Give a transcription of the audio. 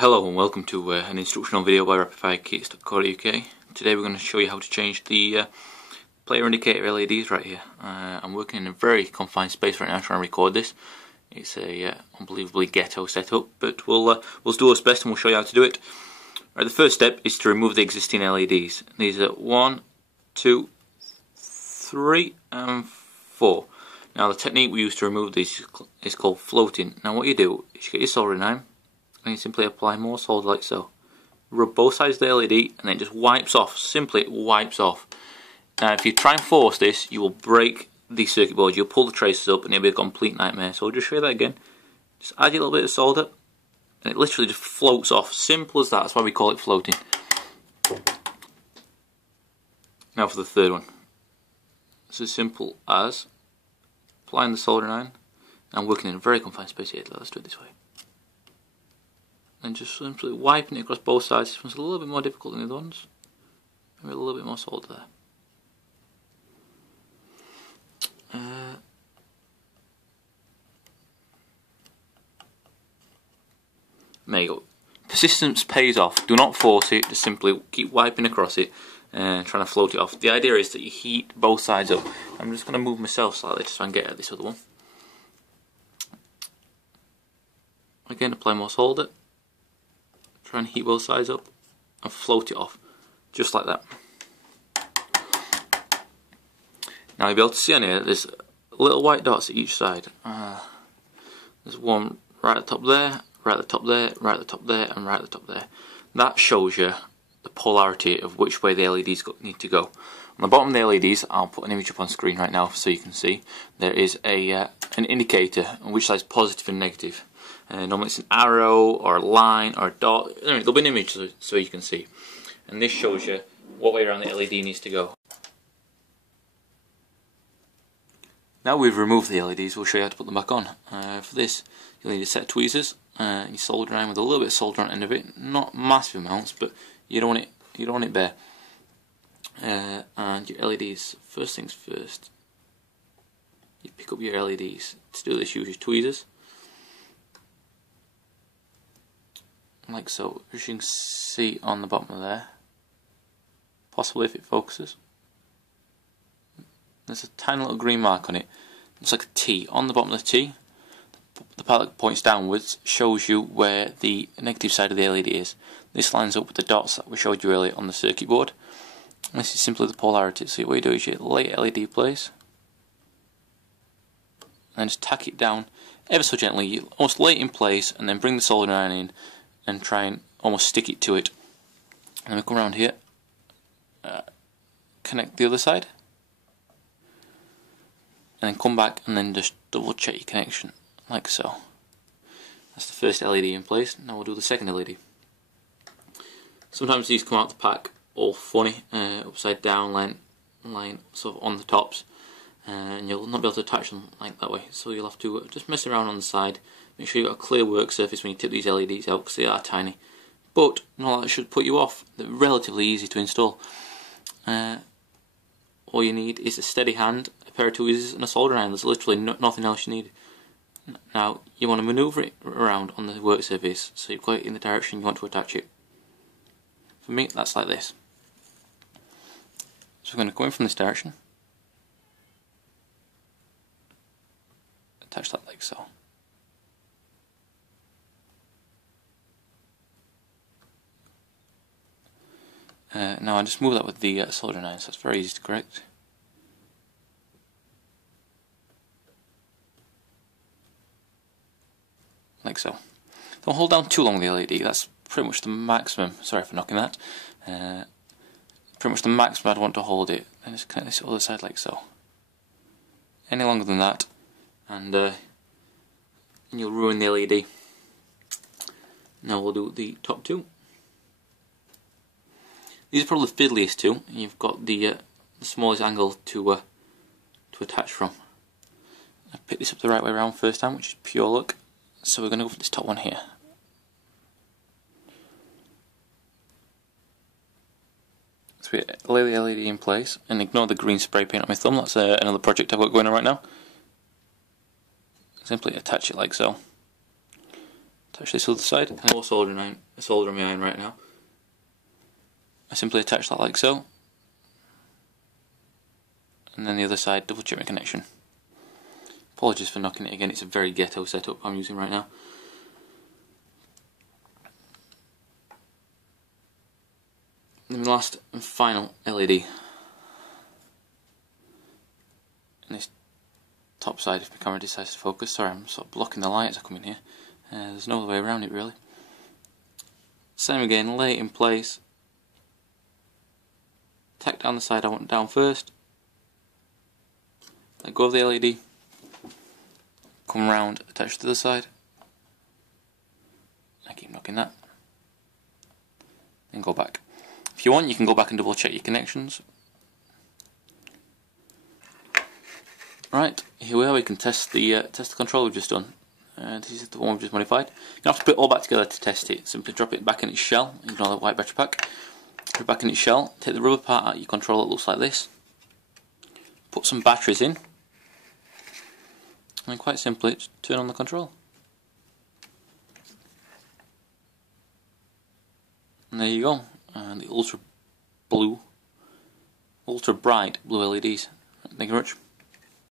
Hello and welcome to an instructional video by RapidFireKits.co.uk. Today we're going to show you how to change the player indicator LEDs right here. I'm working in a very confined space right now trying to record this. It's a unbelievably ghetto setup, but we'll do our best and we'll show you how to do it. Right, the first step is to remove the existing LEDs. These are 1, 2, 3 and 4. Now the technique we use to remove these is called floating. Now what you do is you get your soldering iron and you simply apply more solder like so. Rub both sides of the LED and then it just wipes off, simply wipes off. Now if you try and force this, you will break the circuit board, you'll pull the traces up and it'll be a complete nightmare. So I'll just show you that again. Just add a little bit of solder and it literally just floats off, simple as that. That's why we call it floating. Now for the third one. It's as simple as applying the soldering iron. I'm working in a very confined space here, let's do it this way. And just simply wiping it across both sides. This one's a little bit more difficult than the other ones. Maybe a little bit more solder there. There you go. Persistence pays off. Do not force it, just simply keep wiping across it and trying to float it off. The idea is that you heat both sides up. I'm just going to move myself slightly just so I can get at this other one. Again, apply more solder. Try and heat both sides up and float it off, just like that. Now you'll be able to see on here there's little white dots at each side. There's one right at the top there, right at the top there, right at the top there, and right at the top there. That shows you the polarity of which way the LEDs need to go. On the bottom of the LEDs, I'll put an image up on screen right now so you can see, there is an indicator on which side is positive and negative. Normally it's an arrow or a line or a dot. There'll be an image so you can see. And this shows you what way around the LED needs to go. Now we've removed the LEDs, we'll show you how to put them back on. For this, you'll need a set of tweezers. You solder around with a little bit of solder on the end of it. Not massive amounts, but you don't want it bare. And your LEDs, first things first. You pick up your LEDs. To do this, use your tweezers. Like so, as you can see on the bottom of there, possibly if it focuses, there's a tiny little green mark on it. It's like a T. On the bottom of the T, the part that points downwards shows you where the negative side of the LED is. This lines up with the dots that we showed you earlier on the circuit board. And this is simply the polarity. So what you do is you lay LED place and just tack it down ever so gently. You almost lay it in place and then bring the soldering iron in and try and almost stick it to it. And then we come around here, connect the other side, and then come back and then just double check your connection, like so. That's the first LED in place. Now we'll do the second LED. Sometimes these come out the pack all funny, upside down, line sort of on the tops, and you'll not be able to attach them like that way. So you'll have to just mess around on the side. Make sure you've got a clear work surface when you tip these LEDs out because they are tiny. But no, that should put you off. They're relatively easy to install. All you need is a steady hand, a pair of tweezers and a soldering iron. There's literally nothing else you need. Now you want to manoeuvre it around on the work surface so you've got it in the direction you want to attach it. For me, that's like this. So we're going to go in from this direction. Attach that like so. Now I just move that with the soldering iron, so it's very easy to correct. Like so. Don't hold down too long the LED, that's pretty much the maximum. Sorry for knocking that. Pretty much the maximum I'd want to hold it. And just connect this other side like so. Any longer than that, and you'll ruin the LED. Now we'll do the top two. These are probably the fiddliest two. You've got the smallest angle to attach from. I picked this up the right way around first time, which is pure luck. So we're going to go for this top one here. So we lay the LED in place and ignore the green spray paint on my thumb. That's another project I've got going on right now. Simply attach it like so. attach this other side. I'm more soldering my iron right now. I simply attach that like so, and then the other side, double check my connection. Apologies for knocking it again, it's a very ghetto setup I'm using right now. And the last and final LED in this top side, if my camera decides to focus. Sorry, I'm sort of blocking the light as I come in here. There's no other way around it really. Same again, lay it in place. Tack down the side I want down first. Let go of the LED. Come round, attach to the side. I keep knocking that. Then go back. If you want, you can go back and double check your connections. Right, here we are. We can test the control we've just done. This is the one we've just modified. You don't have to put it all back together to test it. Simply drop it back in its shell. Ignore the white battery pack. Put it back in its shell. Take the rubber part out of your controller. It looks like this. Put some batteries in. And quite simply, just turn on the control. And there you go. And the ultra bright blue LEDs. Thank you very much.